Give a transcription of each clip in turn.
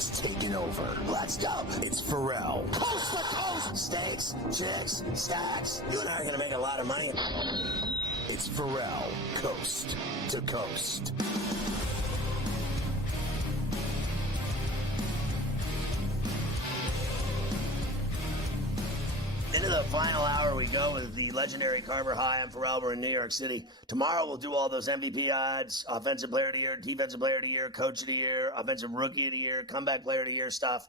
has taken over. Let's go. It's Ferrall. Coast to coast. Steaks, chicks, stacks. You and I are going to make a lot of money. It's Ferrall, coast to coast. Into the final hour we go with the legendary Carver High. I'm Ferrall. We're in New York City. Tomorrow we'll do all those MVP odds, offensive player of the year, defensive player of the year, coach of the year, offensive rookie of the year, comeback player of the year stuff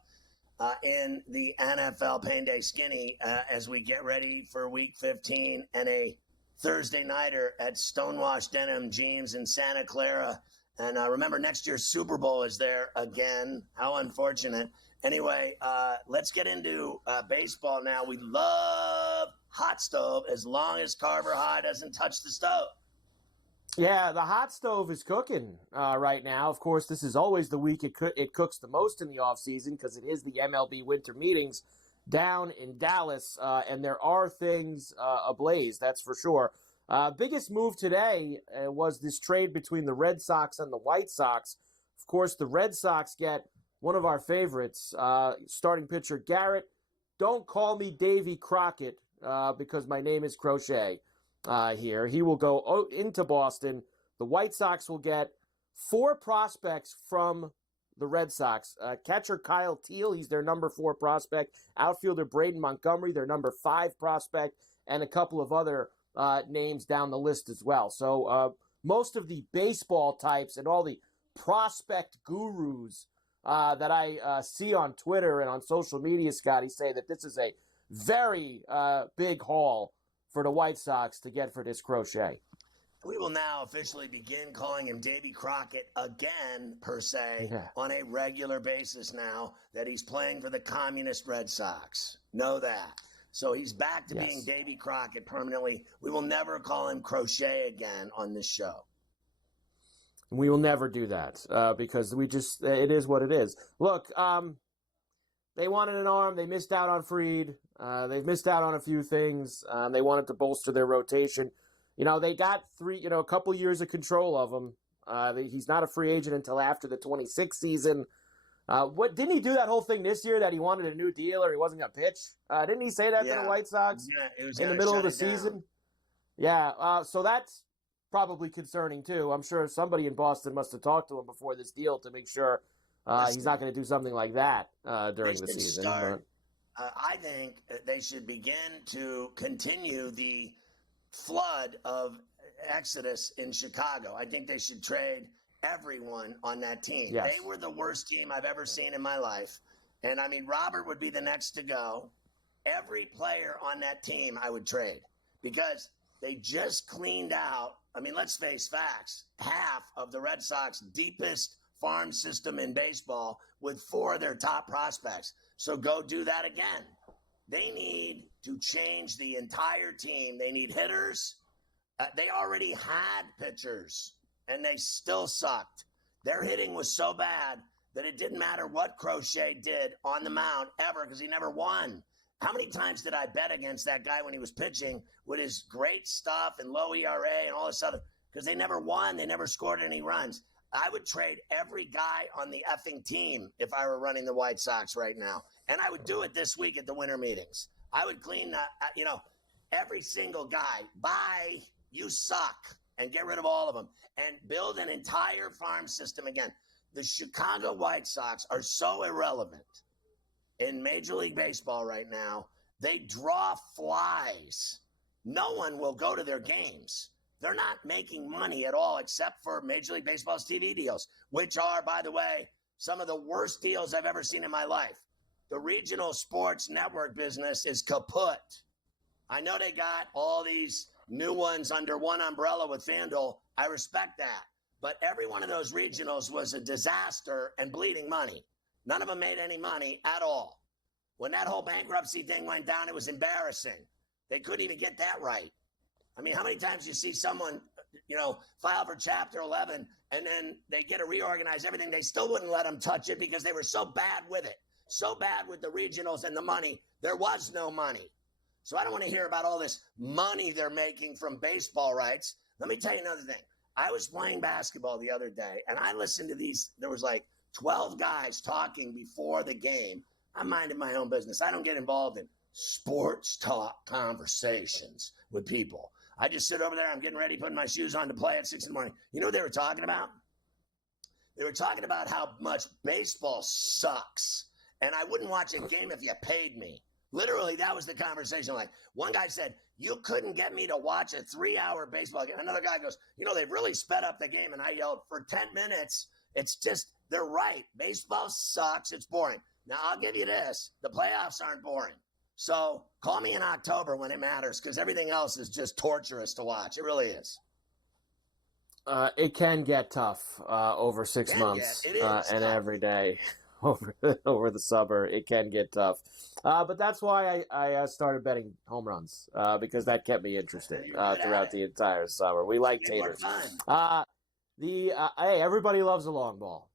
in the NFL Pain Day Skinny as we get ready for Week 15 and a Thursday nighter at Stonewashed Denim Jeans in Santa Clara. And remember, next year's Super Bowl is there again. How unfortunate. Anyway, let's get into baseball now. We love hot stove as long as Carver High doesn't touch the stove. Yeah, the hot stove is cooking right now. Of course, this is always the week it cooks the most in the offseason because it is the MLB winter meetings down in Dallas, and there are things ablaze, that's for sure. Biggest move today was this trade between the Red Sox and the White Sox. Of course, the Red Sox get one of our favorites, starting pitcher Garrett. Don't call me Davy Crockett because my name is Crochet here. He will go into Boston. The White Sox will get 4 prospects from the Red Sox. Catcher Kyle Teal, he's their number 4 prospect. Outfielder Braden Montgomery, their number 5 prospect, and a couple of other names down the list as well. So most of the baseball types and all the prospect gurus that I see on Twitter and on social media, Scotty, say that this is a very big haul for the White Sox to get for this Crochet. We will now officially begin calling him Davy Crockett again, per se, on a regular basis now that he's playing for the communist Red Sox. Know that. So he's back to being Davy Crockett permanently. We will never call him Crochet again on this show. We will never do that because it is what it is. Look, they wanted an arm. They missed out on Fried. They've missed out on a few things. They wanted to bolster their rotation. They got a couple years of control of him. He's not a free agent until after the 26th season. Didn't he do that whole thing this year that he wanted a new deal or he wasn't going to pitch? Didn't he say that to the White Sox in the middle of the season? Yeah, so that's probably concerning too. I'm sure somebody in Boston must have talked to him before this deal to make sure he's not going to do something like that during the season. I think they should begin to continue the flood of exodus in Chicago. I think they should trade everyone on that team. Yes. They were the worst team I've ever seen in my life. And, Robert would be the next to go. Every player on that team I would trade because they just cleaned out, let's face facts, half of the Red Sox deepest farm system in baseball with 4 of their top prospects. So go do that again. They need to change the entire team. They need hitters. They already had pitchers. And they still sucked. Their hitting was so bad that it didn't matter what Crochet did on the mound ever because he never won. How many times did I bet against that guy when he was pitching with his great stuff and low ERA and all this other? Because they never won. They never scored any runs. I would trade every guy on the effing team if I were running the White Sox right now. And I would do it this week at the winter meetings. I would clean, every single guy. Bye. You suck. And get rid of all of them and build an entire farm system again. The Chicago White Sox are so irrelevant in Major League Baseball right now. They draw flies. No one will go to their games. They're not making money at all except for Major League Baseball's TV deals, which are, by the way, some of the worst deals I've ever seen in my life. The regional sports network business is kaput. I know they got all these new ones under one umbrella with FanDuel. I respect that. But every one of those regionals was a disaster and bleeding money. None of them made any money at all. When that whole bankruptcy thing went down, it was embarrassing. They couldn't even get that right. How many times you see someone, file for Chapter 11 and then they get to reorganize everything. They still wouldn't let them touch it because they were so bad with it. So bad with the regionals and the money. There was no money. So I don't want to hear about all this money they're making from baseball rights. Let me tell you another thing. I was playing basketball the other day, and I listened to these. There was like 12 guys talking before the game, I'm minding my own business. I don't get involved in sports talk conversations with people. I just sit over there. I'm getting ready, putting my shoes on to play at 6 in the morning. You know what they were talking about? They were talking about how much baseball sucks. And I wouldn't watch a game if you paid me. Literally, that was the conversation. Like, one guy said, you couldn't get me to watch a 3-hour baseball game. Another guy goes, they've really sped up the game. And I yelled, for 10 minutes, it's just, they're right. Baseball sucks. It's boring. Now, I'll give you this. The playoffs aren't boring. So call me in October when it matters, because everything else is just torturous to watch. It really is. It can get tough over 6 months and every day over the summer. It can get tough. But that's why I started betting home runs because that kept me interested throughout the entire summer. We like taters. Hey, everybody loves a long ball.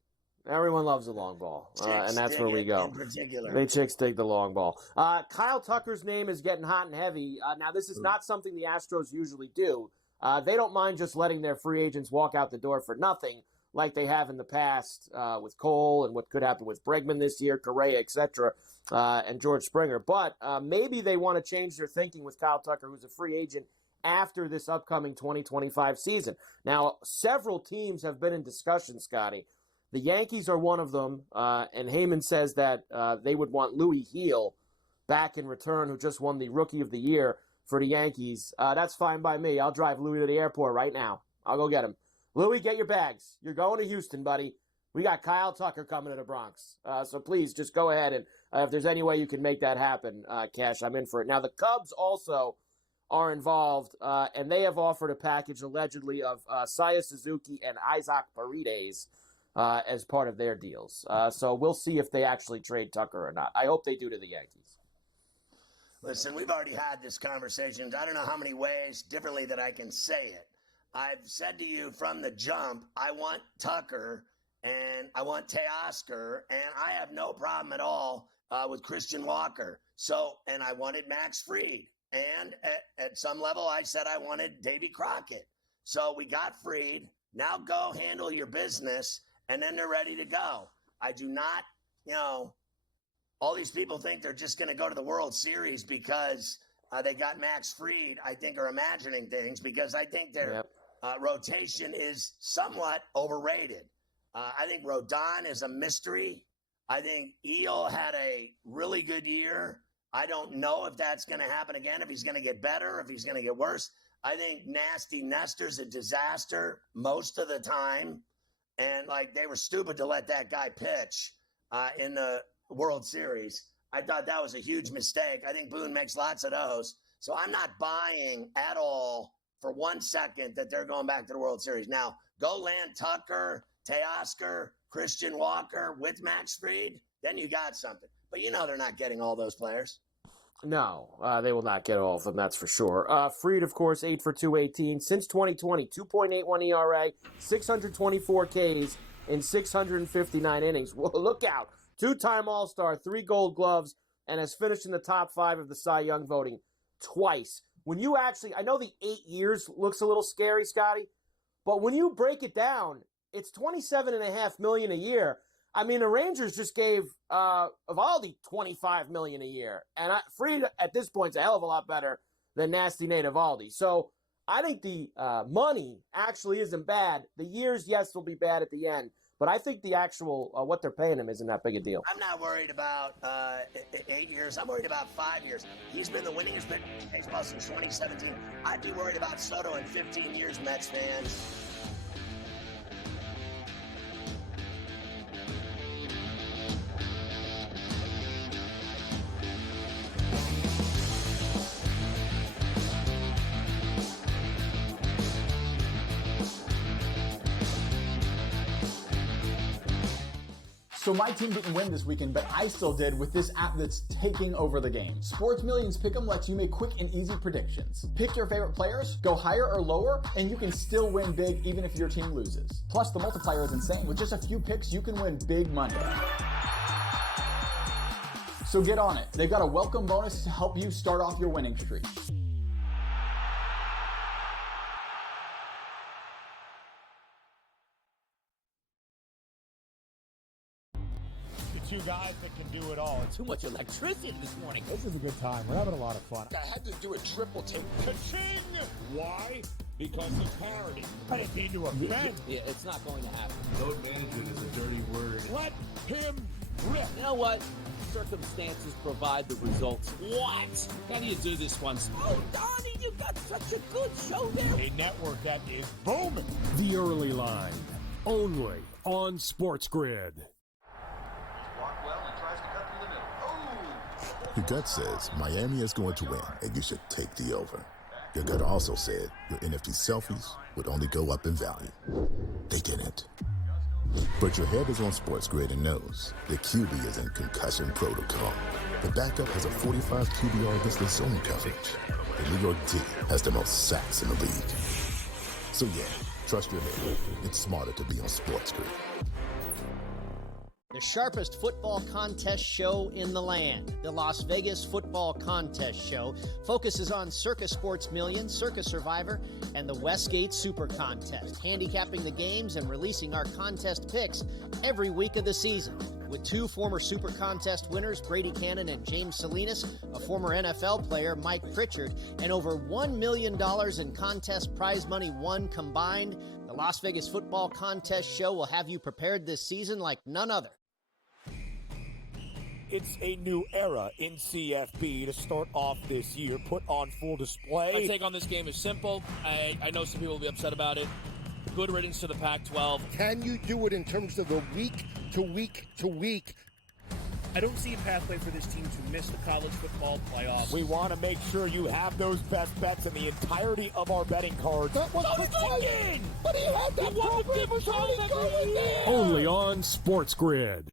Everyone loves a long ball, and that's where we go. In particular. They chicks dig the long ball. Kyle Tucker's name is getting hot and heavy. Now, this is not something the Astros usually do. They don't mind just letting their free agents walk out the door for nothing like they have in the past with Cole and what could happen with Bregman this year, Correa, etc., and George Springer. But maybe they want to change their thinking with Kyle Tucker, who's a free agent after this upcoming 2025 season. Now, several teams have been in discussion, Scotty. The Yankees are one of them, and Heyman says that they would want Louis Heel back in return, who just won the Rookie of the Year for the Yankees. That's fine by me. I'll drive Louis to the airport right now. I'll go get him. Louis, get your bags. You're going to Houston, buddy. We got Kyle Tucker coming to the Bronx. So please, just go ahead, and if there's any way you can make that happen, Cash, I'm in for it. Now, the Cubs also are involved, and they have offered a package allegedly of Seiya Suzuki and Isaac Paredes as part of their deals. So we'll see if they actually trade Tucker or not. I hope they do to the Yankees. Listen, we've already had this conversation. I don't know how many ways differently that I can say it. I've said to you from the jump, I want Tucker and I want Teoscar, and I have no problem at all with Christian Walker. And I wanted Max Fried. And at some level, I said I wanted Davy Crockett. So we got Fried. Now go handle your business. And then they're ready to go. I do not, all these people think they're just going to go to the World Series because they got Max Fried, I think, are imagining things, because I think their rotation is somewhat overrated. I think Rodon is a mystery. I think Eel had a really good year. I don't know if that's going to happen again, if he's going to get better, if he's going to get worse. I think Nasty Nestor's a disaster most of the time. And, they were stupid to let that guy pitch in the World Series. I thought that was a huge mistake. I think Boone makes lots of those. So I'm not buying at all for 1 second that they're going back to the World Series. Now, go land Tucker, Teoscar, Christian Walker with Max Fried, then you got something. But they're not getting all those players. No, they will not get all of them, that's for sure. Fried, of course, 8 for 218. Since 2020, 2.81 ERA, 624 Ks in 659 innings. Well, look out. 2-time All-Star, 3 Gold Gloves, and has finished in the top 5 of the Cy Young voting twice. When you actually, I know the 8 years looks a little scary, Scotty, but when you break it down, it's $27.5 million a year. I mean, the Rangers just gave Eovaldi $25 million a year, and Fried at this point is a hell of a lot better than Nasty Nate Eovaldi. So I think the money actually isn't bad. The years, yes, will be bad at the end, but I think the actual what they're paying him isn't that big a deal. I'm not worried about 8 years. I'm worried about 5 years. He's been the winningest pitcher in baseball since 2017. I'd be worried about Soto in 15 years, Mets fans. So my team didn't win this weekend, but I still did with this app that's taking over the game. Sports Millions Pick'em lets you make quick and easy predictions. Pick your favorite players, go higher or lower, and you can still win big even if your team loses. Plus, the multiplier is insane. With just a few picks, you can win big money. So get on it. They've got a welcome bonus to help you start off your winning streak. two guys that can do it all. Too much electricity this morning. This is a good time. We're having a lot of fun. I had to do a triple take. Ka-ching! Why? Because of parity. I didn't mean to offend. Yeah, it's not going to happen. Load management is a dirty word. Let him rip. You know what? Circumstances provide the results. What? How do you do this one? Oh, Donnie, you got such a good show there. A network that is booming. The Early Line, only on SportsGrid. Your gut says Miami is going to win, and you should take the over. Your gut also said your NFT selfies would only go up in value. They didn't. But your head is on SportsGrid and knows the QB is in concussion protocol. The backup has a 45 QBR against the zone coverage. The New York D has the most sacks in the league. So yeah, trust your head. It's smarter to be on SportsGrid. The sharpest football contest show in the land, the Las Vegas Football Contest Show, focuses on Circus Sports Million, Circus Survivor, and the Westgate Super Contest, handicapping the games and releasing our contest picks every week of the season. With two former Super Contest winners, Brady Cannon and James Salinas, a former NFL player, Mike Pritchard, and over $1 million in contest prize money won combined, the Las Vegas Football Contest Show will have you prepared this season like none other. It's a new era in CFB to start off this year, put on full display. My take on this game is simple. I know some people will be upset about it. Good riddance to the Pac-12. Can you do it in terms of the week to week to week? I don't see a pathway for this team to miss the college football playoffs. We want to make sure you have those best bets in the entirety of our betting cards. That was again! But he had that program. Only on SportsGrid.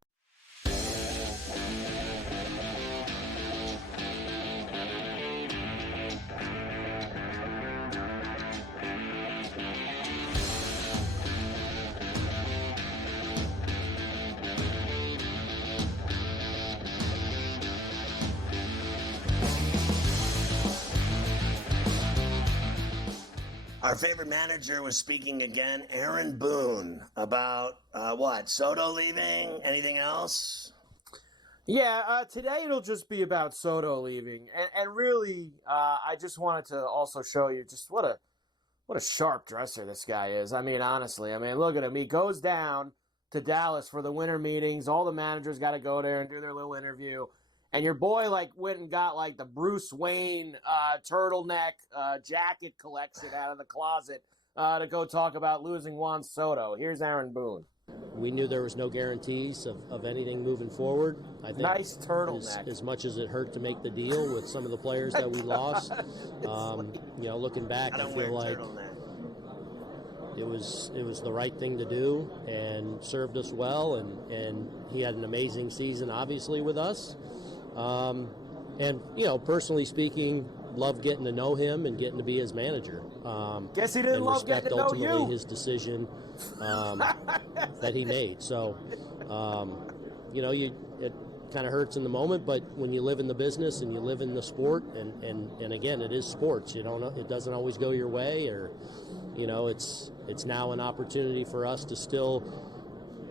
Our favorite manager was speaking again, Aaron Boone, about what? Soto leaving? Anything else? Yeah, today it'll just be about Soto leaving, and really, I just wanted to also show you just what a sharp dresser this guy is. I mean, honestly, look at him. He goes down to Dallas for the winter meetings. All the managers got to go there and do their little interview. And your boy went and got the Bruce Wayne turtleneck jacket collection out of the closet to go talk about losing Juan Soto. Here's Aaron Boone. We knew there was no guarantees of anything moving forward. I think nice turtleneck. As much as it hurt to make the deal with some of the players that we lost, looking back, I feel like it was the right thing to do and served us well. And he had an amazing season, obviously, with us. Personally speaking, loved getting to know him and getting to be his manager. Guess he didn't love getting to know you. Ultimately his decision that he made. So, it kind of hurts in the moment, but when you live in the business and you live in the sport, and again, it is sports. You don't know, it doesn't always go your way, or it's now an opportunity for us to still.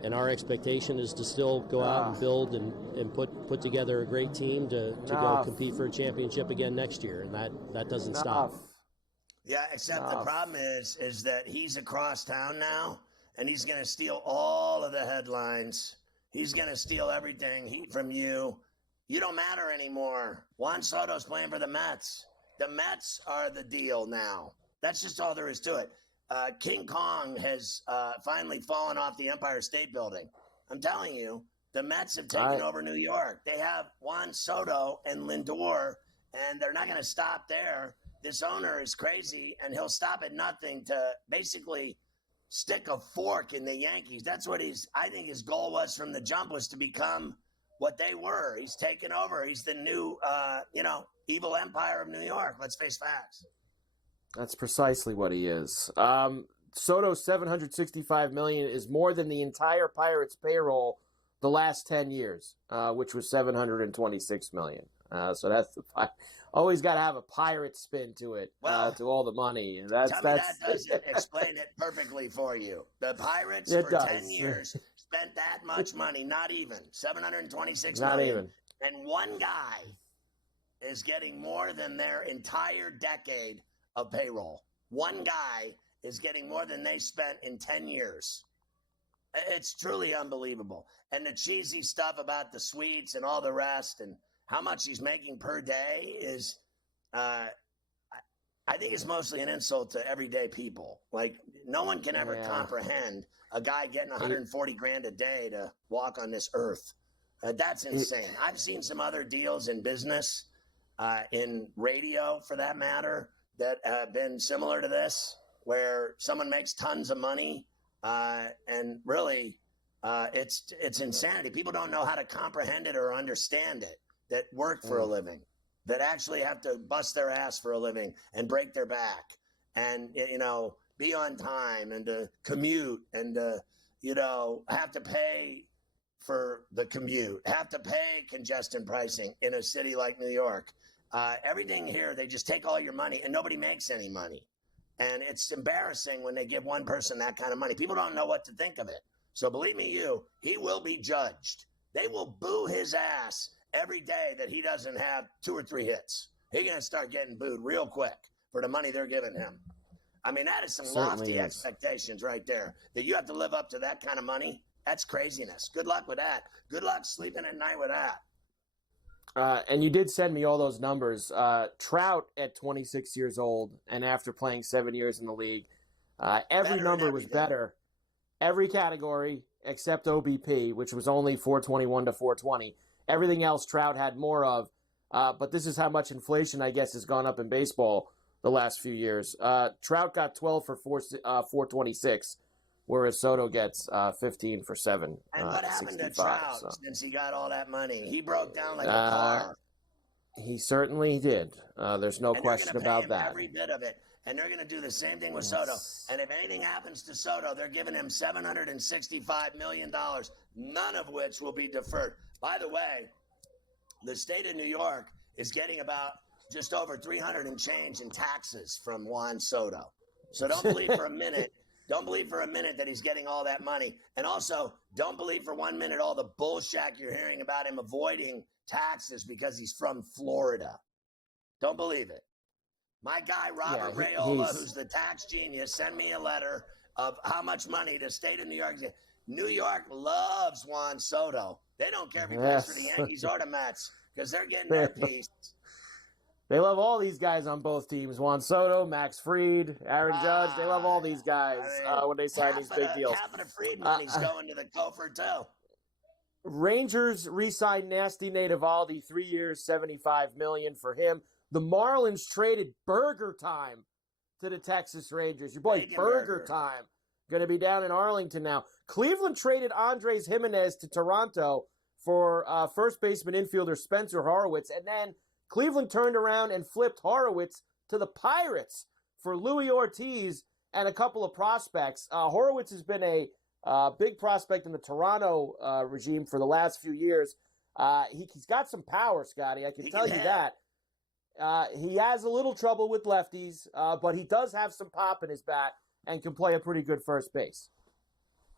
And our expectation is to still go out and build and put together a great team to go compete for a championship again next year, and that doesn't stop. Yeah, except the problem is that he's across town now, and he's going to steal all of the headlines. He's going to steal everything from you. You don't matter anymore. Juan Soto's playing for the Mets. The Mets are the deal now. That's just all there is to it. King Kong has finally fallen off the Empire State Building. I'm telling you, the Mets have taken over New York. They have Juan Soto and Lindor, and they're not going to stop there. This owner is crazy, and he'll stop at nothing to basically stick a fork in the Yankees. That's what I think his goal was from the jump, was to become what they were. He's taken over. He's the new, evil empire of New York. Let's face facts. That's precisely what he is. Soto's $765 million is more than the entire Pirates payroll the last 10 years, which was $726 million. So that's always got to have a pirate spin to it, to all the money. That doesn't explain it perfectly for you. The Pirates for 10 years spent that much money, not even $726 Not million. even. And one guy is getting more than their entire decade of payroll. One guy is getting more than they spent in 10 years. It's truly unbelievable. And the cheesy stuff about the suites and all the rest and how much he's making per day is, I think it's mostly an insult to everyday people. Like, no one can ever comprehend a guy getting 140 grand a day to walk on this earth. That's insane. I've seen some other deals in business, in radio for that matter, that have been similar to this, where someone makes tons of money, and really it's insanity. People don't know how to comprehend it or understand it, that work for a living, that actually have to bust their ass for a living and break their back and, be on time and to commute and, have to pay for the commute, have to pay congestion pricing in a city like New York. Everything here, they just take all your money and nobody makes any money. And it's embarrassing when they give one person that kind of money. People don't know what to think of it. So believe me, he will be judged. They will boo his ass every day that he doesn't have 2 or 3 hits. He's going to start getting booed real quick for the money they're giving him. I mean, that is some lofty expectations right there. That you have to live up to that kind of money. That's craziness. Good luck with that. Good luck sleeping at night with that. And you did send me all those numbers. Trout at 26 years old and after playing 7 years in the league, every number was better. Every category except OBP, which was only 421 to 420. Everything else Trout had more of. But this is how much inflation, I guess, has gone up in baseball the last few years. Trout got 12 for 426. Whereas Soto gets 15 for 7. And what happened to Trout since he got all that money? He broke down like a car. He certainly did. There's no question about that. Every bit of it. And they're going to do the same thing with Soto. And if anything happens to Soto, they're giving him $765 million, none of which will be deferred. By the way, the state of New York is getting about just over 300 and change in taxes from Juan Soto. So don't believe for a minute. Don't believe for a minute that he's getting all that money. And also, don't believe for 1 minute all the bullshit you're hearing about him avoiding taxes because he's from Florida. Don't believe it. My guy, Robert Raiola, who's the tax genius, sent me a letter of how much money the state of New York is. New York loves Juan Soto. They don't care if he plays for the Yankees or the Mets because they're getting their piece. They love all these guys on both teams. Juan Soto, Max Fried, Aaron Judge. They love all these guys when they sign these big deals. Half of the Fried money's going to the Gopher, too. Rangers re-signed Nasty Nate Eovaldi, 3 years, $75 million for him. The Marlins traded Burger Time to the Texas Rangers. Your boy Burger Time going to be down in Arlington now. Cleveland traded Andres Jimenez to Toronto for first baseman infielder Spencer Horwitz, and then Cleveland turned around and flipped Horowitz to the Pirates for Louis Ortiz and a couple of prospects. Horowitz has been a big prospect in the Toronto regime for the last few years. He's got some power, Scotty. I can tell you that. He has a little trouble with lefties, but he does have some pop in his bat and can play a pretty good first base.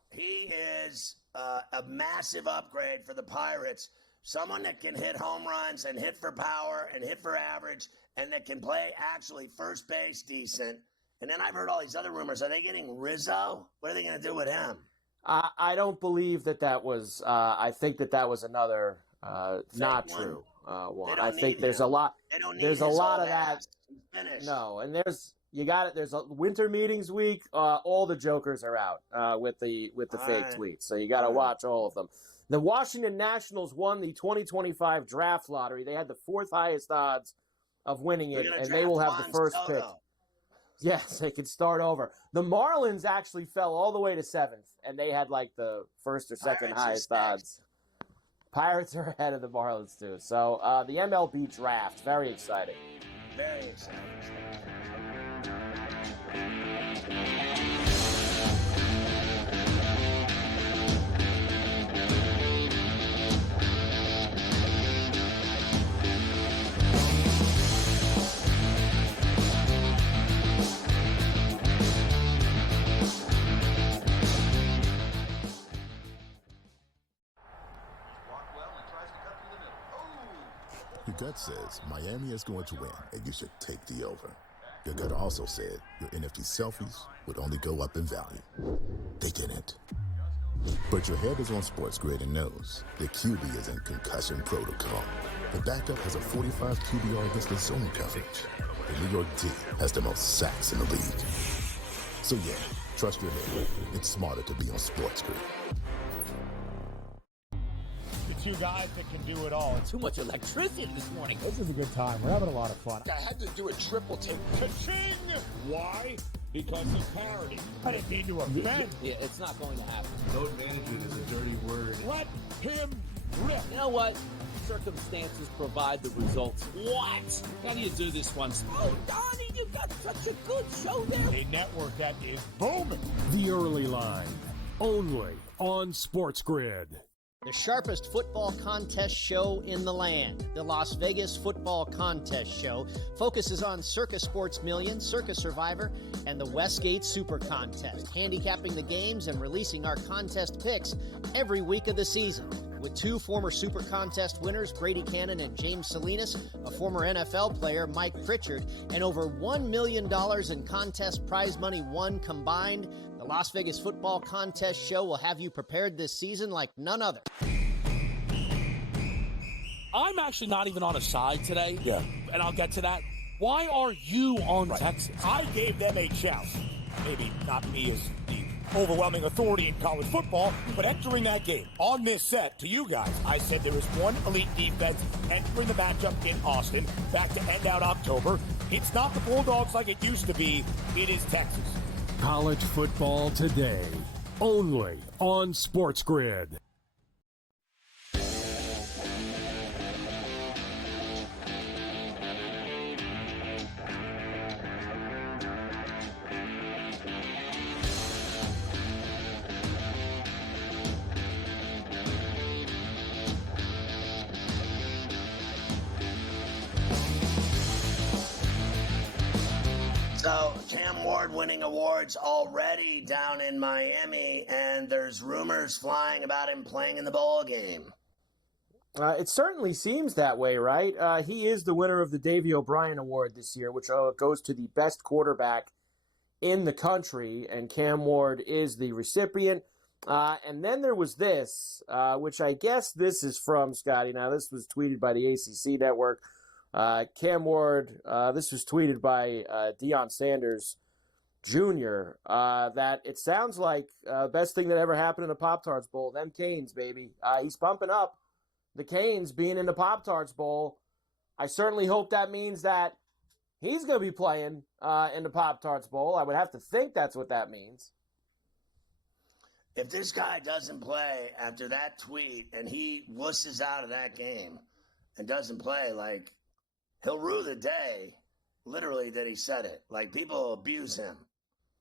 He is a massive upgrade for the Pirates. Someone that can hit home runs and hit for power and hit for average and that can play actually first base decent. And then I've heard all these other rumors. Are they getting Rizzo? What are they going to do with him? I don't believe that was I think that was another not true one. I think there's a lot. There's a lot of that. No, and there's a winter meetings week. All the jokers are out with the fake tweets. So you got to watch all of them. The Washington Nationals won the 2025 draft lottery. They had the 4th highest odds of winning it, and they will have the first pick. Yes, they can start over. The Marlins actually fell all the way to 7th, and they had like the first or second highest odds. Pirates are ahead of the Marlins, too. So the MLB draft, very exciting. Very exciting. Your gut says Miami is going to win, and you should take the over. Your gut also said your NFT selfies would only go up in value. They didn't. But your head is on SportsGrid and knows the QB is in concussion protocol. The backup has a 45 QBR against the zone coverage. The New York D has the most sacks in the league. So yeah, trust your head. It's smarter to be on SportsGrid. The two guys that can do it all. Too much electricity this morning. This is a good time. We're having a lot of fun. I had to do a triple take. Ka-ching! Why? Because of parity. I didn't mean to offend. Yeah, it's not going to happen. Load management is a dirty word. Let him rip. You know what? Circumstances provide the results. What? How do you do this one? Oh, Donnie, you got such a good show there. A network that is booming. The Early Line, only on SportsGrid. The sharpest football contest show in the land, the Las Vegas Football Contest Show, focuses on Circa Sports Million, Circa Survivor, and the Westgate Super Contest, handicapping the games and releasing our contest picks every week of the season. With two former Super Contest winners, Brady Cannon and James Salinas, a former NFL player, Mike Pritchard, and over $1 million in contest prize money won combined, the Las Vegas Football Contest Show will have you prepared this season like none other. I'm actually not even on a side today. Yeah. And I'll get to that. Why are you on Texas? I gave them a chance. Maybe not me as the overwhelming authority in college football, but entering that game on this set to you guys, I said there was one elite defense entering the matchup in Austin back to end out October. It's not the Bulldogs like it used to be. It is Texas. College football today, only on SportsGrid. So Cam Ward winning awards already down in Miami, and there's rumors flying about him playing in the bowl game. It certainly seems that way, right? He is the winner of the Davey O'Brien Award this year, which goes to the best quarterback in the country, and Cam Ward is the recipient. And then there was this, which I guess this is from Scotty. Now, this was tweeted by the ACC network. Cam Ward, this was tweeted by Deion Sanders Jr., that it sounds like best thing that ever happened in the Pop-Tarts Bowl, them Canes, baby. He's pumping up the Canes being in the Pop-Tarts Bowl. I certainly hope that means that he's going to be playing in the Pop-Tarts Bowl. I would have to think that's what that means. If this guy doesn't play after that tweet and he wusses out of that game and doesn't play, like, he'll rue the day, literally, that he said it. Like, people abuse him.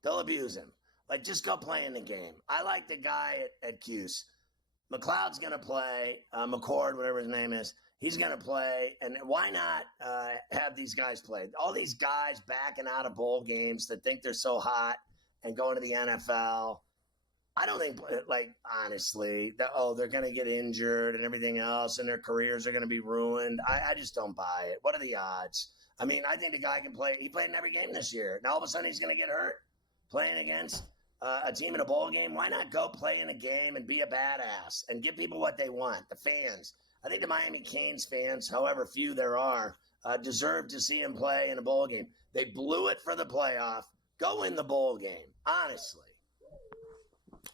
They'll abuse him. Like, just go play in the game. I like the guy at Cuse. McLeod's going to play. McCord, whatever his name is, he's going to play. And why not have these guys play? All these guys backing out of bowl games that think they're so hot and going to the NFL. I don't think, like, honestly, they're going to get injured and everything else, and their careers are going to be ruined. I just don't buy it. What are the odds? I mean, I think the guy can play. He played in every game this year. Now all of a sudden he's going to get hurt playing against a team in a bowl game. Why not go play in a game and be a badass and give people what they want, the fans? I think the Miami Canes fans, however few there are, deserve to see him play in a bowl game. They blew it for the playoff. Go win the bowl game, honestly.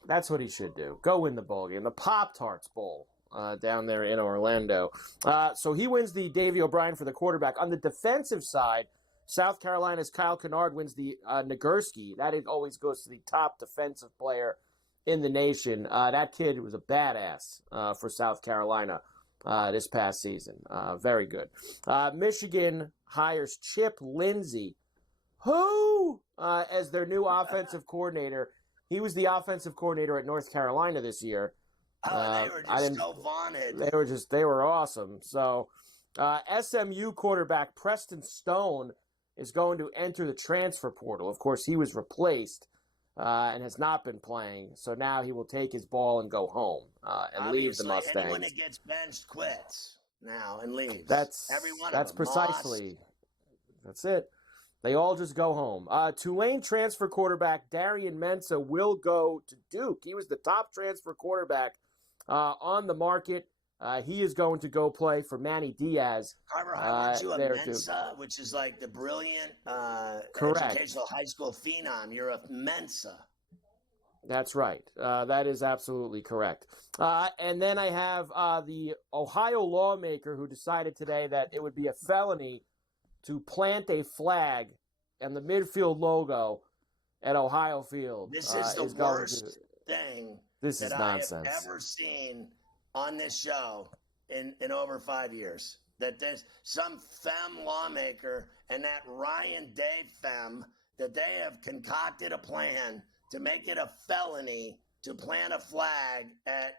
That's what he should do. Go win the bowl game, the Pop-Tarts Bowl down there in Orlando. So he wins the Davey O'Brien for the quarterback. On the defensive side, South Carolina's Kyle Kennard wins the Nagurski. That always goes to the top defensive player in the nation. That kid was a badass for South Carolina this past season. Very good. Michigan hires Chip Lindsey, who, as their new offensive coordinator. He was the offensive coordinator at North Carolina this year. They were just so vaunted. They were awesome. So SMU quarterback Preston Stone is going to enter the transfer portal. Of course, he was replaced and has not been playing. So now he will take his ball and go home and leave the Mustangs. Anyone that gets benched quits. now and leaves. Every one that's of them. precisely. That's it. They all just go home. Tulane transfer quarterback Darian Mensah will go to Duke. He was the top transfer quarterback on the market. He is going to go play for Manny Diaz. Carver, aren't you a Mensa, which is like the brilliant educational high school phenom? You're a Mensa. That's right. That is absolutely correct. And then I have the Ohio lawmaker who decided today that it would be a felony to plant a flag and the midfield logo at Ohio Field. This is the worst thing that I have ever seen on this show in over 5 years. That there's some femme lawmaker and that Ryan Day femme that they have concocted a plan to make it a felony to plant a flag at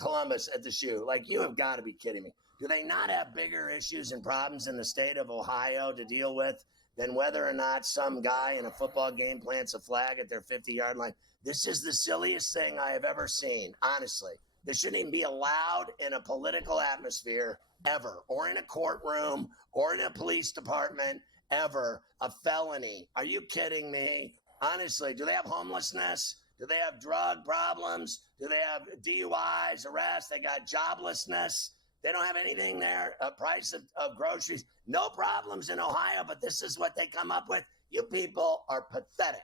Columbus at the shoe. Like, you have got to be kidding me. Do they not have bigger issues and problems in the state of Ohio to deal with than whether or not some guy in a football game plants a flag at their 50-yard line? This is the silliest thing I have ever seen, honestly. This shouldn't even be allowed in a political atmosphere ever, or in a courtroom, or in a police department ever. A felony. Are you kidding me? Honestly, do they have homelessness? Do they have drug problems? Do they have DUIs, arrests? They got joblessness. They don't have anything there. A price of groceries. No problems in Ohio, but this is what they come up with. You people are pathetic.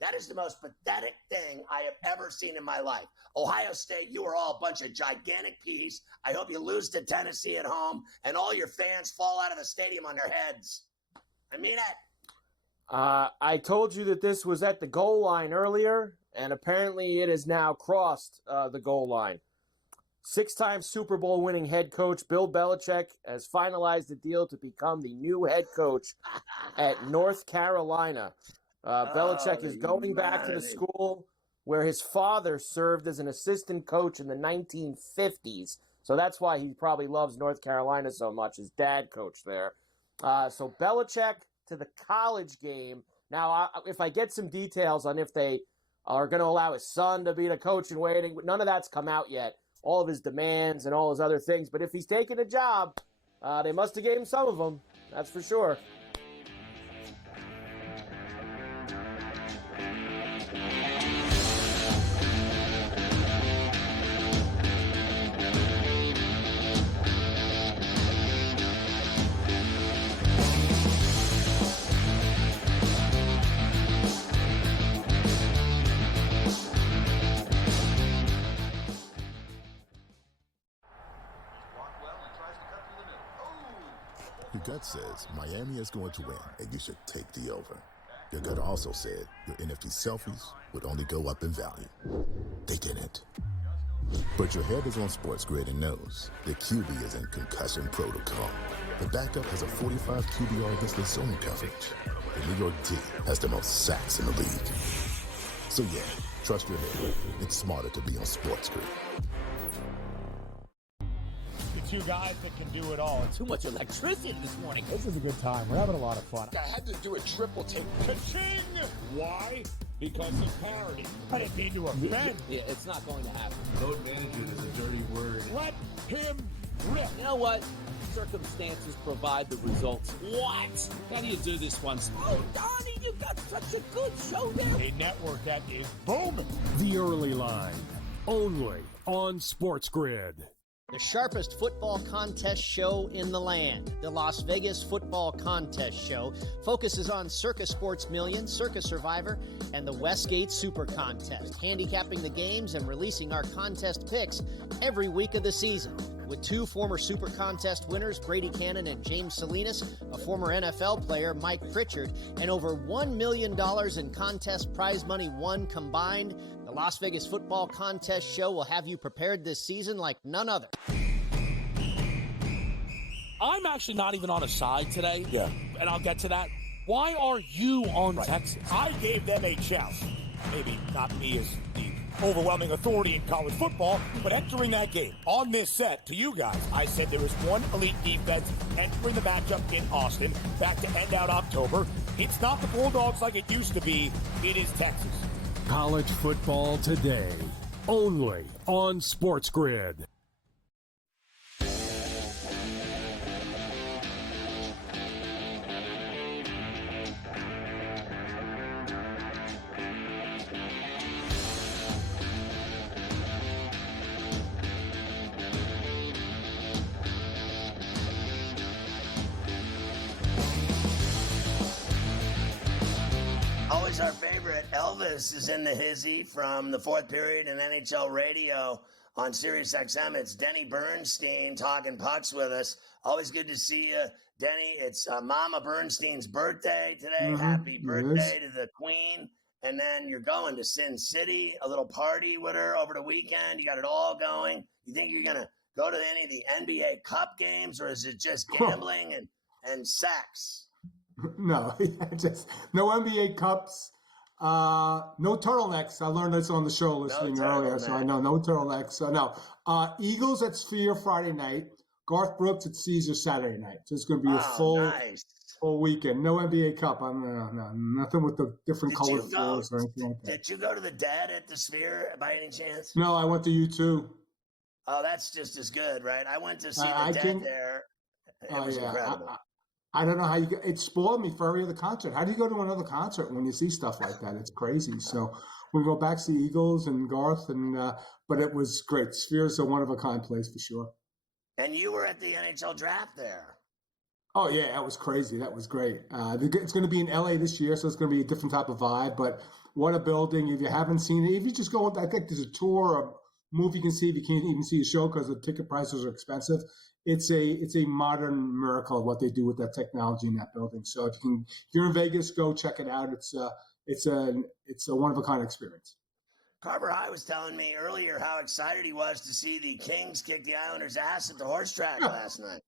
That is the most pathetic thing I have ever seen in my life. Ohio State, you are all a bunch of gigantic peas. I hope you lose to Tennessee at home and all your fans fall out of the stadium on their heads. I mean it. I told you that this was at the goal line earlier, and apparently it has now crossed the goal line. 6-time Super Bowl winning head coach Bill Belichick has finalized the deal to become the new head coach at North Carolina. Belichick is going back to the school where his father served as an assistant coach in the 1950s. So that's why he probably loves North Carolina so much. His dad coached there. So Belichick to the college game. Now, if I get some details on if they are going to allow his son to be the coach in waiting, none of that's come out yet. All of his demands and all his other things. But if he's taking a job, they must have gave him some of them. That's for sure. Your gut says Miami is going to win, and you should take the over. Your gut also said your NFT selfies would only go up in value. They didn't. But your head is on SportsGrid and knows the QB is in concussion protocol. The backup has a 45 QBR against the zone coverage. The New York D has the most sacks in the league. So yeah, trust your head. It's smarter to be on SportsGrid. Two guys that can do it all. Too much electricity this morning. This is a good time. We're having a lot of fun. I had to do a triple take. Ka-ching! Why? Because of parody. I didn't mean to offend. Yeah, it's not going to happen. Load management is a dirty word. Let him rip. You know what? Circumstances provide the results. What? How do you do this one? Oh, Donnie, you got such a good show there. A network that is booming. The Early Line, only on SportsGrid. The sharpest football contest show in the land, the Las Vegas Football Contest Show, focuses on Circus Sports Million, Circus Survivor, and the Westgate Super Contest, handicapping the games and releasing our contest picks every week of the season. With two former Super Contest winners, Brady Cannon and James Salinas, a former NFL player, Mike Pritchard, and over $1 million in contest prize money won combined, the Las Vegas Football Contest Show will have you prepared this season like none other. I'm actually not even on a side today. Yeah. And I'll get to that. Why are you on Texas? I gave them a chance. Maybe not me as the overwhelming authority in college football, but entering that game on this set to you guys, I said there is one elite defense entering the matchup in Austin back to end out October. It's not the Bulldogs like it used to be. It is Texas. College football today, only on SportsGrid. Here's our favorite. Elvis is in the hizzy from the fourth period in NHL radio on Sirius XM. It's Denny Bernstein talking pucks with us. Always good to see you, Denny. It's Mama Bernstein's birthday today. Happy birthday to the Queen. And then you're going to Sin City, a little party with her over the weekend. You got it all going. You think you're going to go to any of the NBA Cup games, or is it just gambling and sex? No, just no NBA Cups. No turtlenecks. I learned this on the show listening earlier, so I know no turtlenecks. So no. Eagles at Sphere Friday night. Garth Brooks at Caesar Saturday night. So it's going to be a full weekend. No NBA Cup. No, nothing with the different colored floors or anything like that. Did you go to the Dead at the Sphere by any chance? No, I went to U2. Oh, that's just as good, right? I went to see the Dead there. It was incredible. I don't know how you get it. Spoiled me for every other concert. How do you go to another concert when you see stuff like that? It's crazy. So we go back to the Eagles and Garth, but it was great. Sphere's a one-of-a-kind place for sure. And you were at the NHL draft there. Oh, yeah, that was crazy. That was great. It's going to be in LA this year, so it's going to be a different type of vibe. But what a building. If you haven't seen it, if you just go, I think there's a tour, a movie you can see if you can't even see the show because the ticket prices are expensive. It's a modern miracle of what they do with that technology in that building. So if you're in Vegas, go check it out. It's a one-of-a-kind experience. Carver High was telling me earlier how excited he was to see the Kings kick the Islanders' ass at the horse track last night.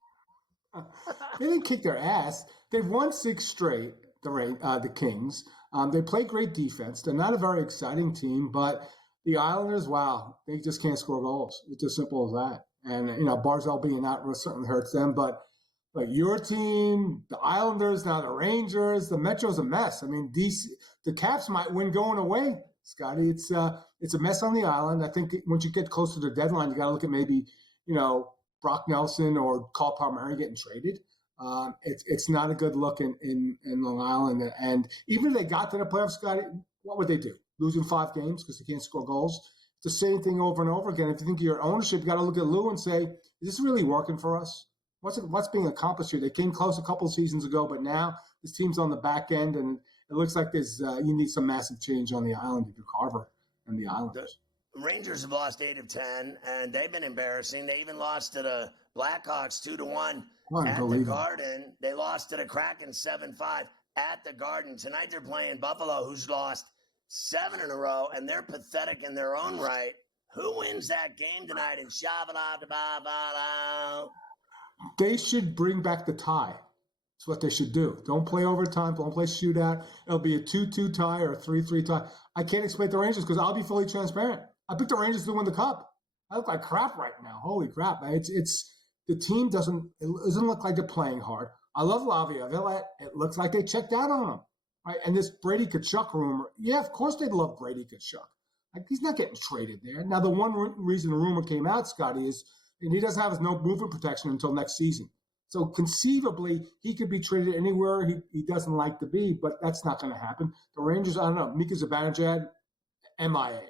They didn't kick their ass. They've won 6 straight, the Kings. They play great defense. They're not a very exciting team, but the Islanders, wow, they just can't score goals. It's as simple as that. And, Barzal being out certainly hurts them. But, like, your team, the Islanders, now the Rangers, the Metro's a mess. I mean, the Caps might win going away, Scotty. It's a mess on the island. I think once you get close to the deadline, you got to look at maybe, Brock Nelson or Carl Palmieri getting traded. It's not a good look in Long Island. And even if they got to the playoffs, Scotty, what would they do? Losing 5 games because they can't score goals? The same thing over and over again. If you think of your ownership, you got to look at Lou and say, is this really working for us? What's being accomplished here? They came close a couple of seasons ago, but now this team's on the back end, and it looks like there's you need some massive change on the island if you're Carver and the Islanders. The Rangers have lost 8 of 10, and they've been embarrassing. They even lost to the Blackhawks 2-1 at the Garden. They lost to the Kraken 7-5 at the Garden. Tonight they're playing Buffalo, who's lost 7 in a row, and they're pathetic in their own right. Who wins that game tonight in Shabalabala? They should bring back the tie. That's what they should do. Don't play overtime. Don't play shootout. It'll be a 2-2 tie or a 3-3 tie. I can't explain the Rangers because I'll be fully transparent. I picked the Rangers to win the Cup. I look like crap right now. Holy crap, man. It's the team doesn't look like they're playing hard. I love Lavia. It looks like they checked out on him. Right? And this Brady Tkachuk rumor, yeah, of course they'd love Brady Tkachuk. Like, he's not getting traded there. Now, the one reason the rumor came out, Scotty, is and he doesn't have his no movement protection until next season. So conceivably, he could be traded anywhere he doesn't like to be, but that's not going to happen. The Rangers, I don't know, Mika Zibanejad, MIA.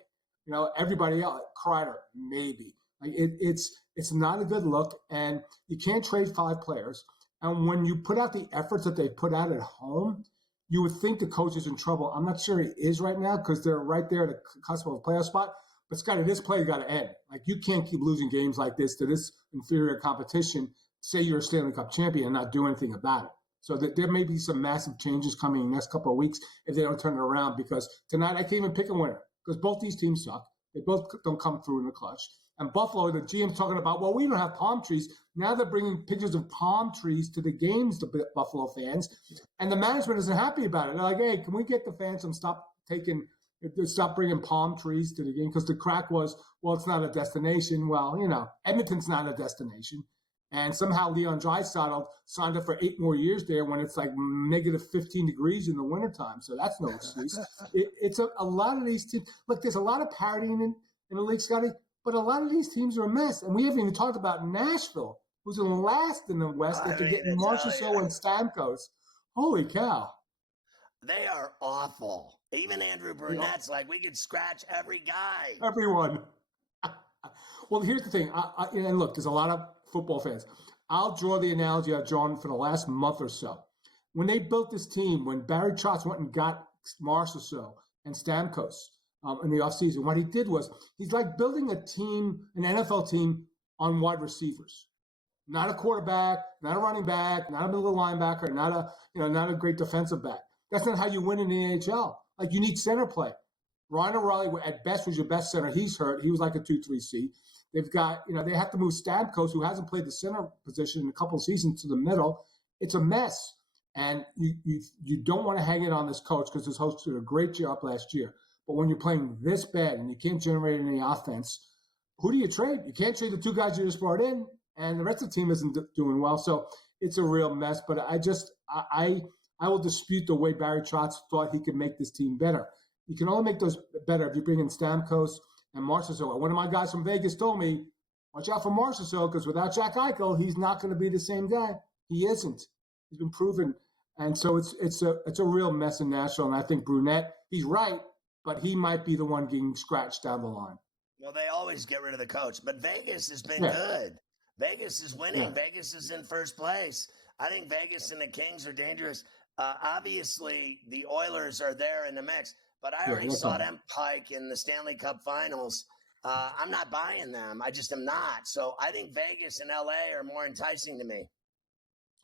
Everybody else, Kreider, maybe. Like it's not a good look, and you can't trade 5 players. And when you put out the efforts that they put out at home, you would think the coach is in trouble. I'm not sure he is right now because they're right there at the cusp of a playoff spot. But, Scotty, this play got to end. Like, you can't keep losing games like this to this inferior competition. Say you're a Stanley Cup champion and not do anything about it. So there may be some massive changes coming in the next couple of weeks if they don't turn it around. Because tonight I can't even pick a winner because both these teams suck. They both don't come through in the clutch. And Buffalo, the GM's talking about, well, we don't have palm trees. Now they're bringing pictures of palm trees to the games, the Buffalo fans. And the management isn't happy about it. They're like, hey, can we get the fans to stop bringing palm trees to the game? Because the crack was, well, it's not a destination. Well, Edmonton's not a destination. And somehow Leon Draisaitl signed up for 8 more years there when it's like negative 15 degrees in the wintertime. So that's no excuse. It's a lot of these teams. Look, there's a lot of parity in the league, Scotty. But a lot of these teams are a mess. And we haven't even talked about Nashville, who's in last in the West after getting Marchessault and Stamkos. Holy cow. They are awful. Even Andrew Burnett's like, we could scratch every guy. Everyone. Well, here's the thing. And look, there's a lot of football fans. I'll draw the analogy I've drawn for the last month or so. When they built this team, when Barry Trotz went and got Marchessault and Stamkos in the offseason. What he did was he's like building a team, an NFL team, on wide receivers. Not a quarterback, not a running back, not a middle linebacker, not a great defensive back. That's not how you win in the NHL. Like, you need center play. Ryan O'Reilly, at best, was your best center. He's hurt. He was like a 2-3C. They've got, they have to move Stamkos, who hasn't played the center position in a couple of seasons, to the middle. It's a mess. And you don't want to hang it on this coach, because this coach did a great job last year. But when you're playing this bad and you can't generate any offense, who do you trade? You can't trade the two guys you just brought in, and the rest of the team isn't doing well. So it's a real mess. But I will dispute the way Barry Trotz thought he could make this team better. You can only make those better if you bring in Stamkos and Marchessault. One of my guys from Vegas told me, watch out for Marchessault, because without Jack Eichel, he's not going to be the same guy. He isn't. He's been proven. And so it's a real mess in Nashville. And I think Brunette, he's right, but he might be the one getting scratched down the line. Well, they always get rid of the coach, but Vegas has been good. Vegas is winning. Yeah. Vegas is in first place. I think Vegas and the Kings are dangerous. Obviously, the Oilers are there in the mix, but I already saw them pike in the Stanley Cup Finals. I'm not buying them. I just am not. So I think Vegas and LA are more enticing to me.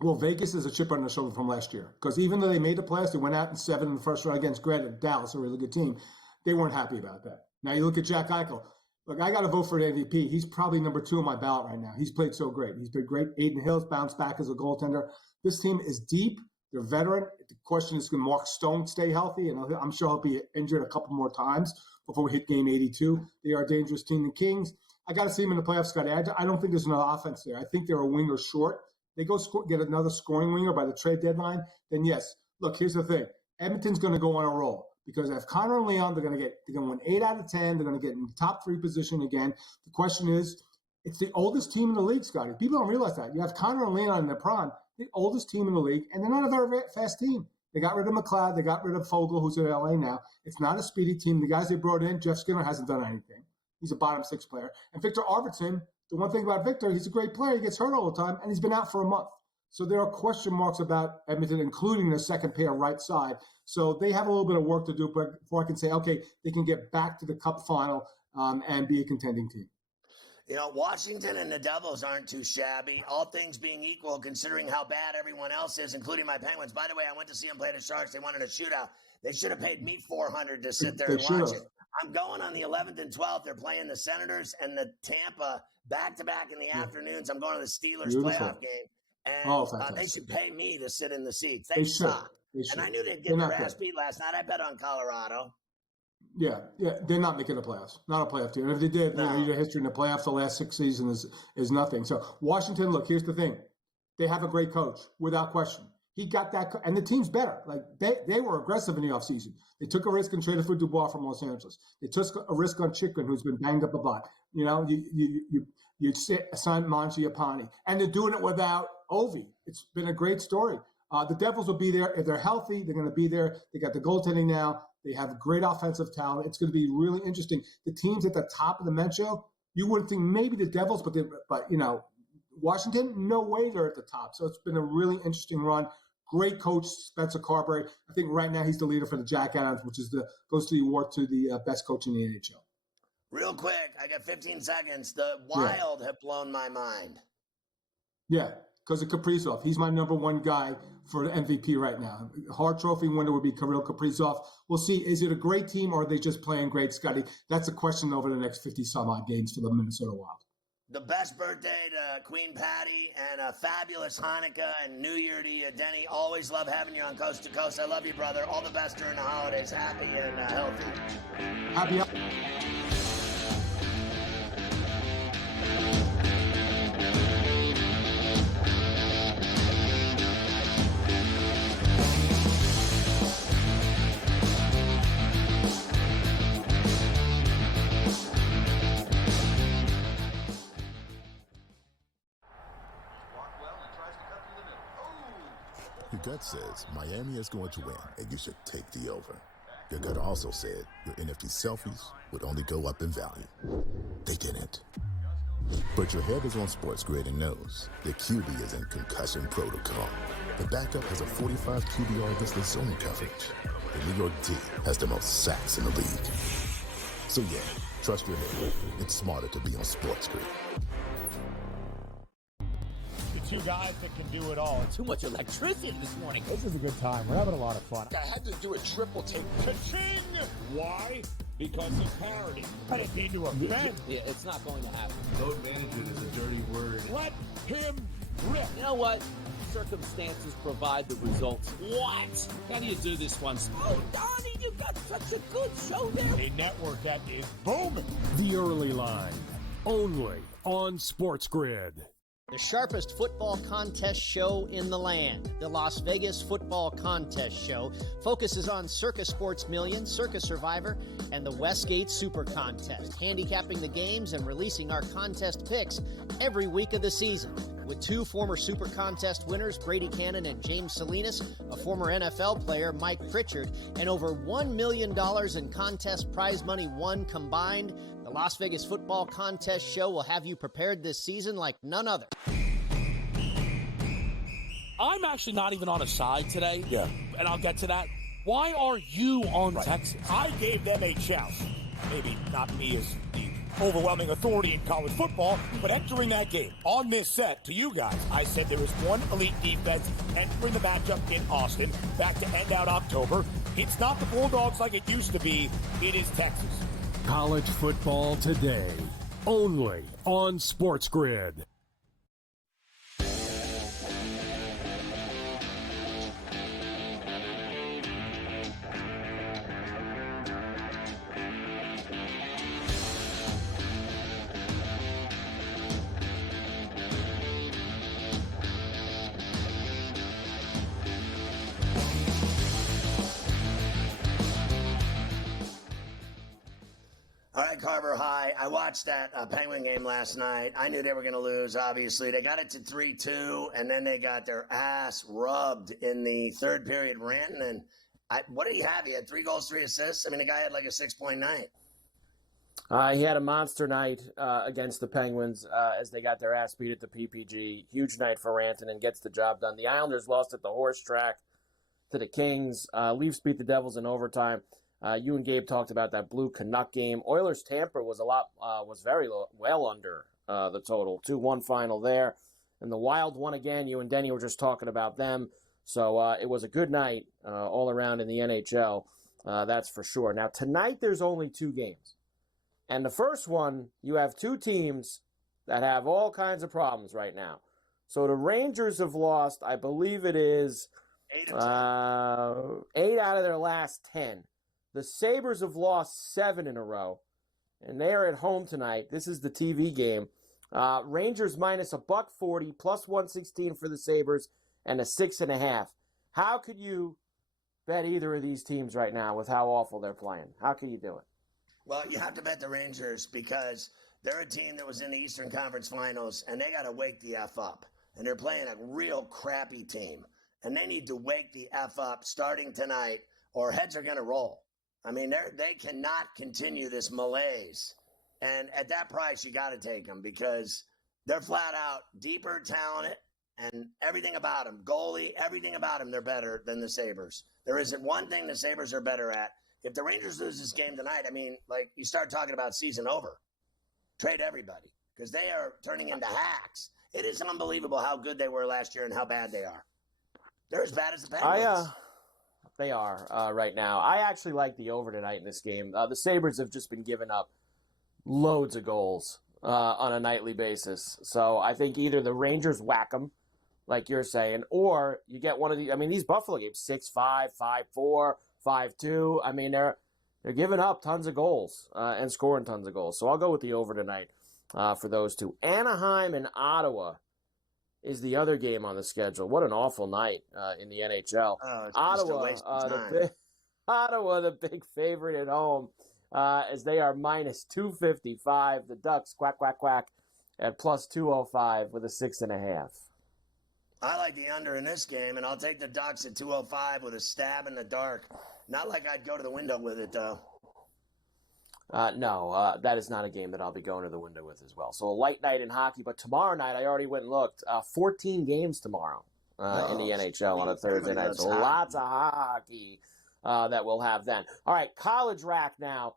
Well, Vegas is a chip on their shoulder from last year, because even though they made the playoffs, they went out in 7 in the first round against Dallas, a really good team. They weren't happy about that. Now you look at Jack Eichel. Look, I got to vote for the MVP. He's probably number 2 on my ballot right now. He's played so great. He's been great. Aiden Hill's bounced back as a goaltender. This team is deep. They're veteran. The question is, can Mark Stone stay healthy? And I'm sure he'll be injured a couple more times before we hit game 82. They are a dangerous team. The Kings, I got to see them in the playoffs, Scotty. I don't think there's enough offense there. I think they're a winger short. They go get another scoring winger by the trade deadline, then yes. Look, here's the thing. Edmonton's going to go on a roll, because if Connor and Leon, they're going to win 8 out of 10. They're going to get in the top 3 position again. The question is, it's the oldest team in the league, Scotty. People don't realize that. You have Connor and Leon in their prime, the oldest team in the league, and they're not a very fast team. They got rid of McLeod. They got rid of Fogle, who's in LA now. It's not a speedy team. The guys they brought in, Jeff Skinner hasn't done anything. He's a bottom 6 player. And Victor Arvidsson, the one thing about Victor, he's a great player. He gets hurt all the time, and he's been out for a month. So there are question marks about Edmonton, including their second pair right side. So they have a little bit of work to do before I can say, okay, they can get back to the Cup final and be a contending team. Washington and the Devils aren't too shabby, all things being equal, considering how bad everyone else is, including my Penguins. By the way, I went to see them play the Sharks. They wanted a shootout. They should have paid me $400 to sit there and watch it. I'm going on the 11th and 12th. They're playing the Senators and the Tampa back-to-back in the afternoons. I'm going to the Steelers playoff game. And they should pay me to sit in the seats. They suck. And I knew they'd get their ass beat last night. I bet on Colorado. Yeah, they're not making the playoffs. Not a playoff team. And if they did, your history in the playoffs the last 6 seasons is nothing. So Washington, look, here's the thing. They have a great coach, without question. He got that, and the team's better. Like, they were aggressive in the offseason. They took a risk and traded for Dubois from Los Angeles. They took a risk on Chikrin, who's been banged up a lot. You signed Mangiapane, and they're doing it without Ovi. It's been a great story. The Devils will be there. If they're healthy, they're going to be there. They got the goaltending now. They have great offensive talent. It's going to be really interesting. The teams at the top of the Metro, you wouldn't think maybe the Devils, but Washington, no way they're at the top. So it's been a really interesting run. Great coach, Spencer Carberry. I think right now he's the leader for the Jack Adams, which goes to the award to the best coach in the NHL. Real quick, I got 15 seconds. The Wild have blown my mind. Yeah, because of Kaprizov. He's my number 1 guy for the MVP right now. Hart Trophy winner would be Kirill Kaprizov. We'll see. Is it a great team, or are they just playing great, Scotty? That's a question over the next 50-some-odd games for the Minnesota Wild. The best birthday to Queen Patty, and a fabulous Hanukkah and New Year to you, Denny. Always love having you on Coast to Coast. I love you, brother. All the best during the holidays. Happy and healthy. Happy. Your gut says Miami is going to win, and you should take the over. Your gut also said your NFT selfies would only go up in value. They didn't. But your head is on SportsGrid and knows the QB is in concussion protocol. The backup has a 45 QBR against the zone coverage. The New York D has the most sacks in the league. So yeah, trust your head. It's smarter to be on SportsGrid. The two guys that can do it all. Too much electricity this morning. This is a good time. We're having a lot of fun. I had to do a triple take. Ka-ching! Why? Because of parity. I didn't mean to offend. Yeah, it's not going to happen. Load management is a dirty word. Let him rip. You know what? Circumstances provide the results. What? How do you do this one? Oh, Donnie, you got such a good show there. A network that is booming. The Early Line, only on SportsGrid. The sharpest football contest show in the land, the Las Vegas Football Contest Show, focuses on Circus Sports Million, Circus Survivor, and the Westgate Super Contest, handicapping the games and releasing our contest picks every week of the season. With two former Super Contest winners, Brady Cannon and James Salinas, a former NFL player, Mike Pritchard, and over $1 million in contest prize money won combined, the Las Vegas Football Contest Show will have you prepared this season like none other. I'm actually not even on a side today. Yeah. And I'll get to that. Why are you on Texas? I gave them a chance. Maybe not me as the overwhelming authority in college football, but entering that game on this set to you guys, I said there is one elite defense entering the matchup in Austin back to end out October. It's not the Bulldogs like it used to be. It is Texas. College football today, only on SportsGrid. All right, Carver High. I watched that Penguin game last night. I knew they were going to lose, obviously. They got it to 3-2, and then they got their ass rubbed in the third period. Rantanen, what did he have? He had 3 goals, 3 assists. I mean, the guy had like a 6-point night. He had a monster night against the Penguins as they got their ass beat at the PPG. Huge night for Rantanen, gets the job done. The Islanders lost at the horse track to the Kings. Leafs beat the Devils in overtime. You and Gabe talked about that Blue Canuck game. Oilers Tampa was very low, well under the total. 2-1 final there. And the Wild won again. You and Denny were just talking about them. So it was a good night all around in the NHL. That's for sure. Now, tonight there's only 2 games. And the first one, you have 2 teams that have all kinds of problems right now. So the Rangers have lost, I believe it is 8 out of their last 10. The Sabres have lost 7 in a row, and they are at home tonight. This is the TV game. Rangers minus $140, plus 116 for the Sabres, and a 6.5. How could you bet either of these teams right now with how awful they're playing? How can you do it? Well, you have to bet the Rangers because they're a team that was in the Eastern Conference Finals, and they got to wake the F up. And they're playing a real crappy team. And they need to wake the F up starting tonight, or heads are going to roll. I mean, they cannot continue this malaise. And at that price, you got to take them because they're flat out deeper, talented, and everything about them, goalie, everything about them, they're better than the Sabres. There isn't one thing the Sabres are better at. If the Rangers lose this game tonight, I mean, like, you start talking about season over. Trade everybody because they are turning into hacks. It is unbelievable how good they were last year and how bad they are. They're as bad as the Penguins. They are right now. I actually like the over tonight in this game. The Sabres have just been giving up loads of goals on a nightly basis. So I think either the Rangers whack them, like you're saying, or you get one of the. I mean, these Buffalo games 6-5, 5-4, 5-2. I mean, they're giving up tons of goals and scoring tons of goals. So I'll go with the over tonight for those two. Anaheim and Ottawa is the other game on the schedule. What an awful night in the NHL. Ottawa, the big favorite at home, as they are minus 255. The Ducks, quack, quack, quack, at plus 205 with a 6.5. I like the under in this game, and I'll take the Ducks at 205 with a stab in the dark. Not like I'd go to the window with it, though. No, that is not a game that I'll be going to the window with as well. So a light night in hockey, but tomorrow night, I already went and looked, 14 games tomorrow in the NHL on a Thursday night. So lots of hockey that we'll have then. All right, college rack now.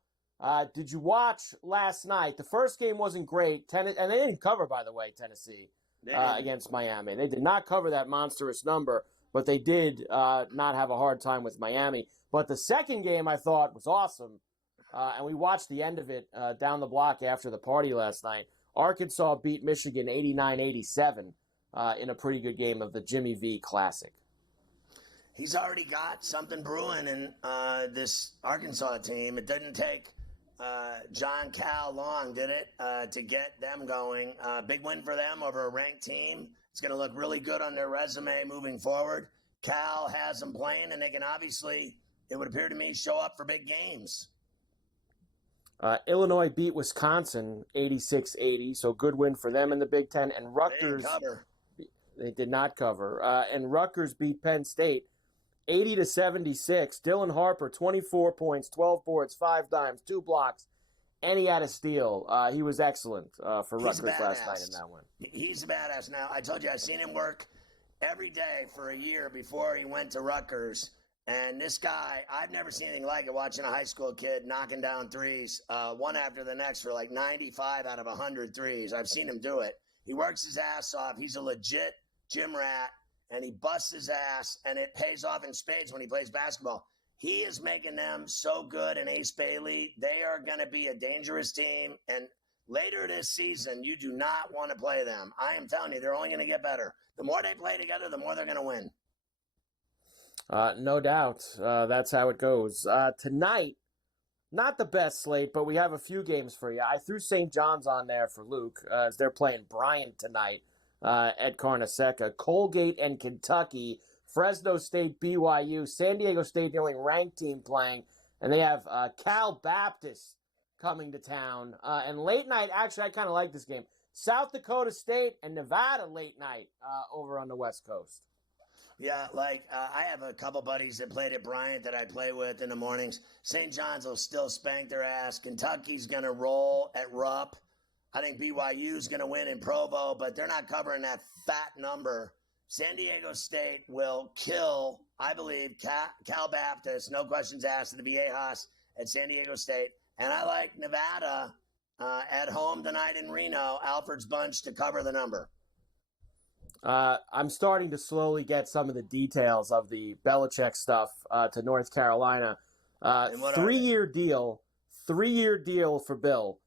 Did you watch last night? The first game wasn't great, and they didn't cover, by the way, Tennessee against Miami. They did not cover that monstrous number, but they did not have a hard time with Miami. But the second game I thought was awesome. And we watched the end of it down the block after the party last night. Arkansas beat Michigan 89-87 in a pretty good game of the Jimmy V Classic. He's already got something brewing in this Arkansas team. It didn't take John Cal long, did it, to get them going. Big win for them over a ranked team. It's going to look really good on their resume moving forward. Cal has them playing, and they can obviously, it would appear to me, show up for big games. Illinois beat Wisconsin 86-80, so good win for them in the Big Ten. And Rutgers, they did not cover. And Rutgers beat Penn State 80-76. Dylan Harper, 24 points, 12 boards, 5 dimes, 2 blocks, and he had a steal. He was excellent for Rutgers last night in that one. He's a badass. Now, I told you I've seen him work every day for a year before he went to Rutgers. And this guy, I've never seen anything like it, watching a high school kid knocking down threes, one after the next for like 95 out of 100 threes. I've seen him do it. He works his ass off. He's a legit gym rat, and he busts his ass, and it pays off in spades when he plays basketball. He is making them so good in Ace Bailey. They are going to be a dangerous team, and later this season, you do not want to play them. I am telling you, they're only going to get better. The more they play together, the more they're going to win. No doubt. That's how it goes. Tonight, not the best slate, but we have a few games for you. I threw St. John's on there for Luke as they're playing Bryant tonight at Carneseca. Colgate and Kentucky, Fresno State, BYU, San Diego State, the only ranked team playing, and they have Cal Baptist coming to town. And late night, actually, I kind of like this game. South Dakota State and Nevada late night over on the West Coast. Yeah, I have a couple buddies that played at Bryant that I play with in the mornings. St. John's will still spank their ass. Kentucky's going to roll at Rupp. I think BYU's going to win in Provo, but they're not covering that fat number. San Diego State will kill, I believe, Cal Baptist, no questions asked, at the Viejas at San Diego State. And I like Nevada at home tonight in Reno, Alfred's bunch, to cover the number. I'm starting to slowly get some of the details of the Belichick stuff to North Carolina. 3-year deal for Bill,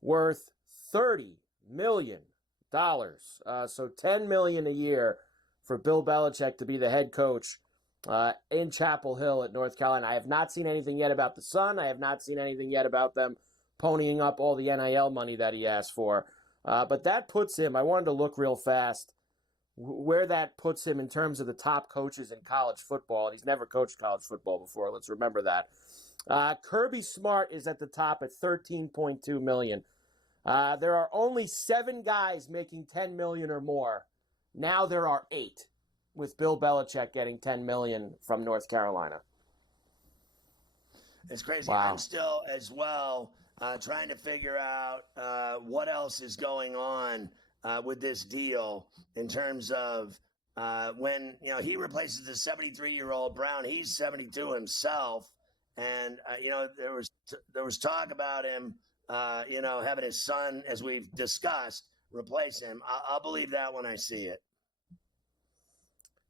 worth $30 million. So $10 million a year for Bill Belichick to be the head coach in Chapel Hill at North Carolina. I have not seen anything yet about the Sun. I have not seen anything yet about them ponying up all the NIL money that he asked for. But that puts him, I wanted to look real fast, where that puts him in terms of the top coaches in college football. And he's never coached college football before. Let's remember that. Kirby Smart is at the top at $13.2 million. There are only 7 guys making $10 million or more. Now there are 8, with Bill Belichick getting $10 million from North Carolina. It's crazy. Wow. I'm still, as well, trying to figure out what else is going on with this deal in terms of when he replaces the 73-year-old Brown. He's 72 himself, and there was talk about him having his son, as we've discussed, replace him. I'll believe that when I see it.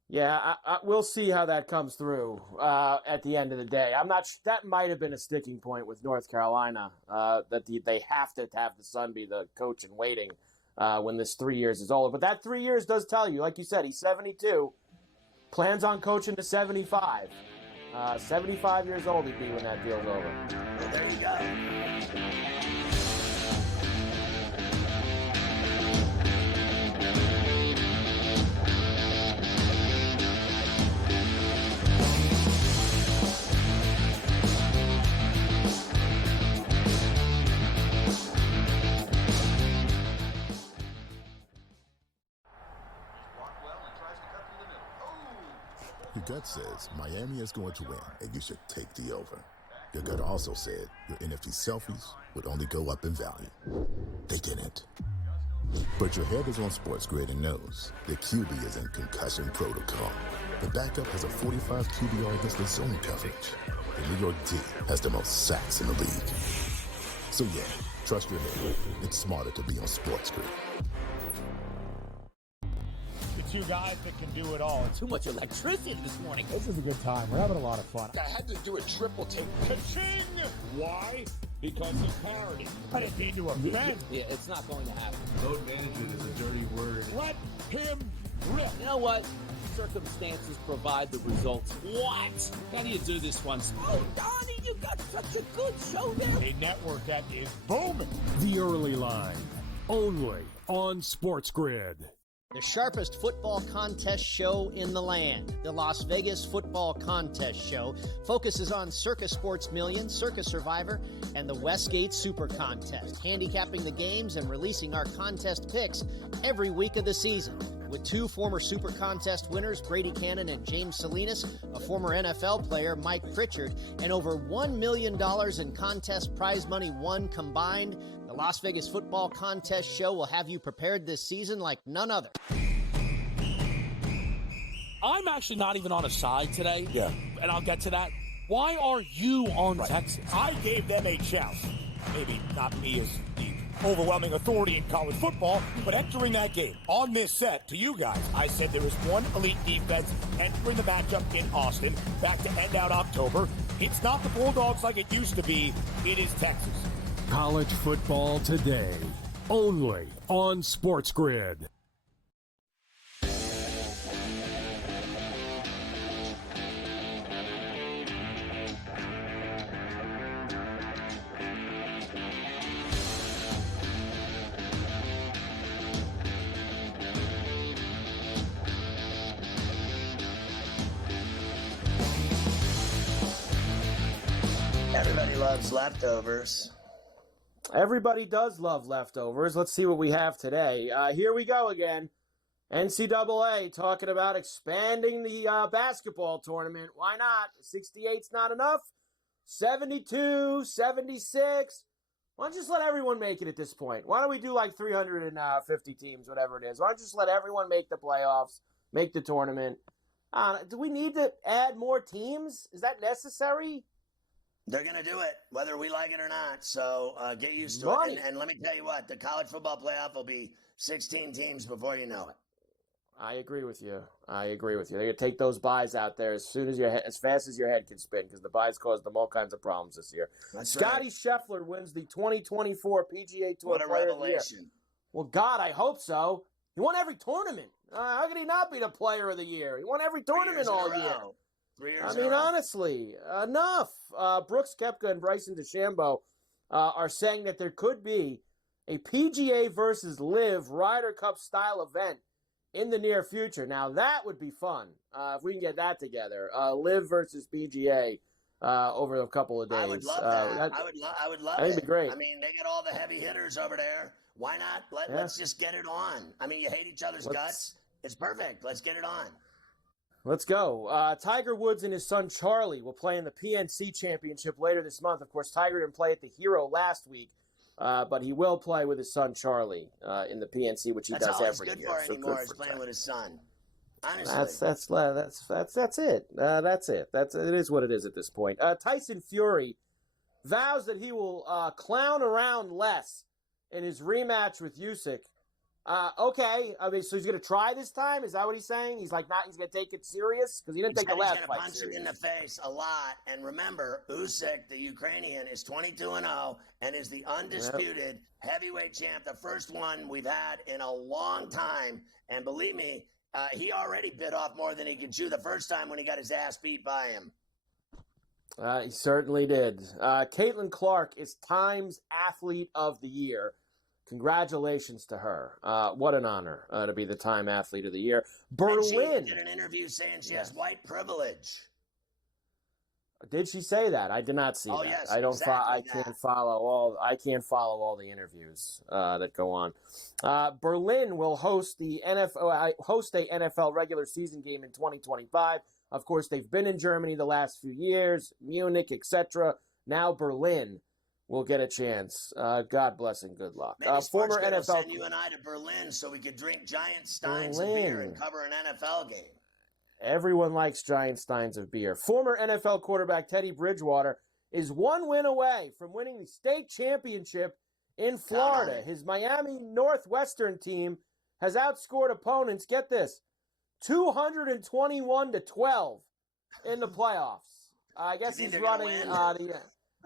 Yeah, we'll see how that comes through at the end of the day. I'm not. That might have been a sticking point with North Carolina that they have to have the son be the coach in waiting when this 3 years is over. But that 3 years does tell you, like you said, he's 72, plans on coaching to 75. 75 years old he'd be when that deal's over. Well, there you go. Your gut says Miami is going to win, and you should take the over. Your gut also said your NFT selfies would only go up in value. They didn't. But your head is on SportsGrid and knows the QB is in concussion protocol. The backup has a 45 QBR against the zone coverage. The New York D has the most sacks in the league. So yeah, trust your head. It's smarter to be on SportsGrid. The two guys that can do it all. Too much electricity this morning. This is a good time. We're having a lot of fun. I had to do a triple take. Ka-ching! Why? Because of parody. I didn't mean to offend. Yeah, it's not going to happen. Load management is a dirty word. Let him rip. You know what? Circumstances provide the results. What? How do you do this one? Oh, Donnie, you got such a good show there. A network that is booming. The Early Line, only on SportsGrid. The sharpest football contest show in the land, the Las Vegas Football Contest Show, focuses on Circa Sports Million, Circa Survivor, and the Westgate Super Contest, handicapping the games and releasing our contest picks every week of the season. With two former Super Contest winners, Brady Cannon and James Salinas, a former NFL player, Mike Pritchard, and over $1 million in contest prize money won combined, the Las Vegas Football Contest Show will have you prepared this season like none other. I'm actually not even on a side today. Yeah. And I'll get to that. Why are you on Texas? I gave them a chance. Maybe not me as the overwhelming authority in college football, but entering that game on this set to you guys, I said there is one elite defense entering the matchup in Austin back to end out October. It's not the Bulldogs like it used to be. It is Texas. College football today, only on SportsGrid. Everybody loves leftovers. Everybody does love leftovers. Let's see what we have today. Here we go again. NCAA talking about expanding the basketball tournament. Why not? 68's not enough. 72, 76. Why don't you just let everyone make it at this point? Why don't we do like 350 teams, whatever it is? Why don't you just let everyone make the playoffs, make the tournament? Do we need to add more teams? Is that necessary? They're going to do it, whether we like it or not. So get used to it. And let me tell you what, the college football playoff will be 16 teams before you know it. I agree with you. They're going to take those buys out there as fast as your head can spin, because the buys caused them all kinds of problems this year. That's Scotty right. Scheffler wins the 2024 PGA Tour What a Player of the Year. revelation. Well, God, I hope so. He won every tournament. How could he not be the Player of the Year? He won every tournament all year. 3 years I in a mean, row. honestly, enough. Brooks Koepka and Bryson DeChambeau are saying that there could be a PGA versus LIV Ryder Cup style event in the near future. Now, that would be fun if we can get that together. LIV versus PGA over a couple of days. I would love that. I would love it. That'd be great. I mean, they get all the heavy hitters over there. Why not? Let's just get it on. I mean, you hate each other's guts. It's perfect. Let's get it on. Let's go. Tiger Woods and his son Charlie will play in the PNC Championship later this month. Of course, Tiger didn't play at the Hero last week, but he will play with his son Charlie in the PNC, which he does every year. That's all he's good for anymore is playing with his son. Honestly, that's it. It is what it is at this point. Tyson Fury vows that he will clown around less in his rematch with Usyk. Okay. I mean, so he's going to try this time? Is that what he's saying? He's going to take it serious? Because he didn't take the last fight punch serious. him in the face a lot. And remember, Usyk, the Ukrainian, is 22-0 and is the undisputed heavyweight champ, the first one we've had in a long time. And believe me, he already bit off more than he could chew the first time when he got his ass beat by him. He certainly did. Caitlin Clark is Time's Athlete of the Year. Congratulations to her. What an honor to be the Time Athlete of the Year. Berlin. And she did an interview saying she has white privilege. Did she say that? I did not see that. Yes, I don't. exactly I can't follow all. I can't follow all the interviews that go on. Berlin will host the a NFL regular season game in 2025. Of course, they've been in Germany the last few years, Munich, etc. Now Berlin will get a chance. God bless and good luck. Maybe Former SportsGrid will NFL. send you and I to Berlin so we could drink giant steins of beer and cover an NFL game. Everyone likes giant steins of beer. Former NFL quarterback Teddy Bridgewater is one win away from winning the state championship in Florida. His Miami Northwestern team has outscored opponents, get this, 221-12 in the playoffs. I guess he's running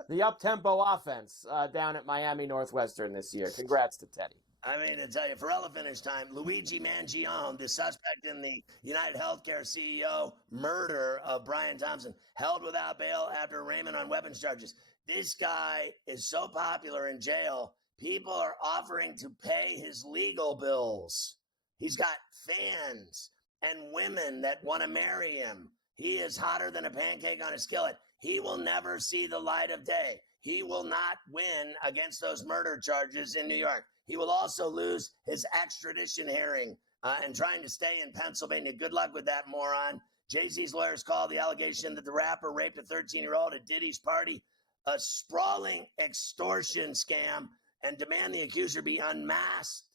the up-tempo offense down at Miami Northwestern this year. Congrats to Teddy. I mean, to tell you, for finish time, Luigi Mangione, the suspect in the United Healthcare CEO murder of Brian Thompson, held without bail after arraignment on weapons charges. This guy is so popular in jail, people are offering to pay his legal bills. He's got fans and women that want to marry him. He is hotter than a pancake on a skillet. He will never see the light of day. He will not win against those murder charges in New York. He will also lose his extradition hearing and trying to stay in Pennsylvania. Good luck with that, moron. Jay-Z's lawyers call the allegation that the rapper raped a 13-year-old at Diddy's party a sprawling extortion scam and demand the accuser be unmasked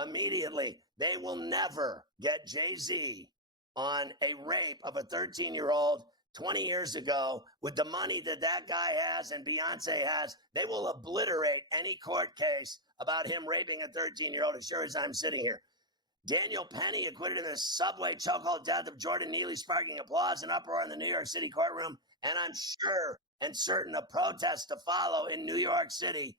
immediately. They will never get Jay-Z on a rape of a 13-year-old 20 years ago with the money that guy has and Beyonce has. They will obliterate any court case about him raping a 13-year-old as sure as I'm sitting here. Daniel Penny acquitted in the subway chokehold death of Jordan Neely, sparking applause and uproar in the New York City courtroom. And I'm sure and certain a protest to follow in New York City,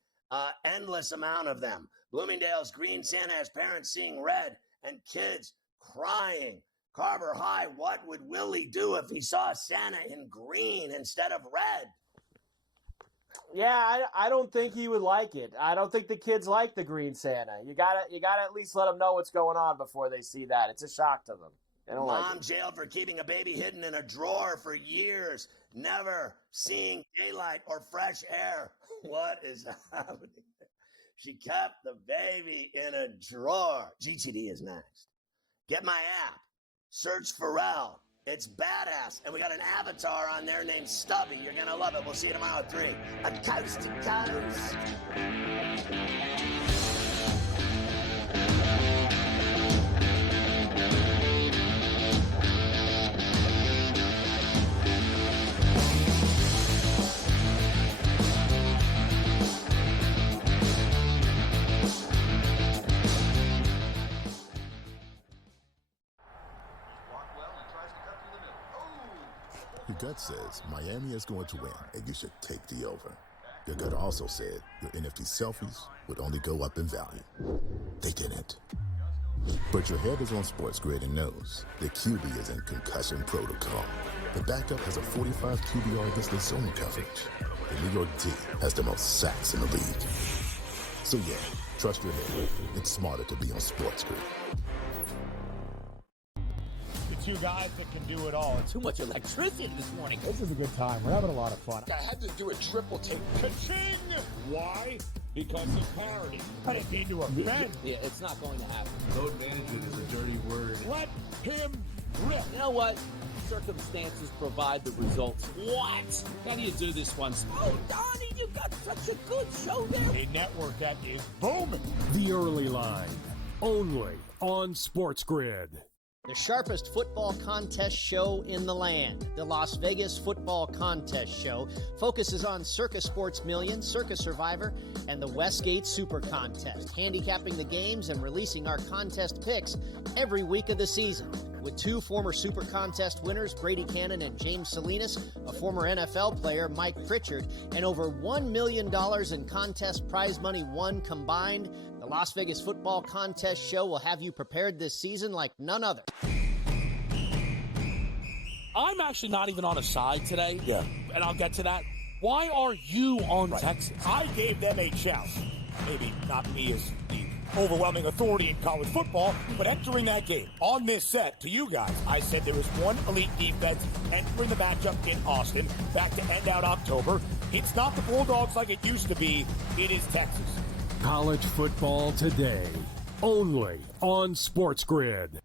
endless amount of them. Bloomingdale's Green Santa has parents seeing red and kids crying. Carver High, what would Willie do if he saw Santa in green instead of red? Yeah, I don't think he would like it. I don't think the kids like the green Santa. You gotta at least let them know what's going on before they see that. It's a shock to them. They don't like it. Mom jailed for keeping a baby hidden in a drawer for years, never seeing daylight or fresh air. What is happening? She kept the baby in a drawer. GTD is next. Get my app. Search Ferrall. It's badass. And we got an avatar on there named Stubby. You're going to love it. We'll see you tomorrow at 3 on Coast to Coast. Your gut says Miami is going to win, and you should take the over. Your gut also said your NFT selfies would only go up in value. They didn't. But your head is on SportsGrid and knows the QB is in concussion protocol. The backup has a 45 QBR against the zone coverage. The New York D has the most sacks in the league. So yeah, trust your head. It's smarter to be on SportsGrid. Two guys that can do it all. Too much electricity this morning. This is a good time. We're having a lot of fun. I had to do a triple take. Ka-ching! Why? Because of parity. I didn't mean to offend. Yeah, it's not going to happen. Load management is a dirty word. Let him rip. You know what? Circumstances provide the results. What? How do you do this one? Oh, Donnie, you got such a good show there. A network that is booming. The Early Line, only on SportsGrid. The sharpest football contest show in the land, the Las Vegas Football Contest Show, focuses on Circus Sports Million, Circus Survivor, and the Westgate Super Contest, handicapping the games and releasing our contest picks every week of the season. With 2 former Super Contest winners, Brady Cannon and James Salinas, a former NFL player, Mike Pritchard, and over $1 million in contest prize money won combined, the Las Vegas Football Contest Show will have you prepared this season like none other. I'm actually not even on a side today. Yeah. And I'll get to that. Why are you on Texas? I gave them a chance. Maybe not me as the overwhelming authority in college football, but entering that game on this set to you guys, I said there was one elite defense entering the matchup in Austin back to end out October. It's not the Bulldogs like it used to be. It is Texas. College football today, only on SportsGrid.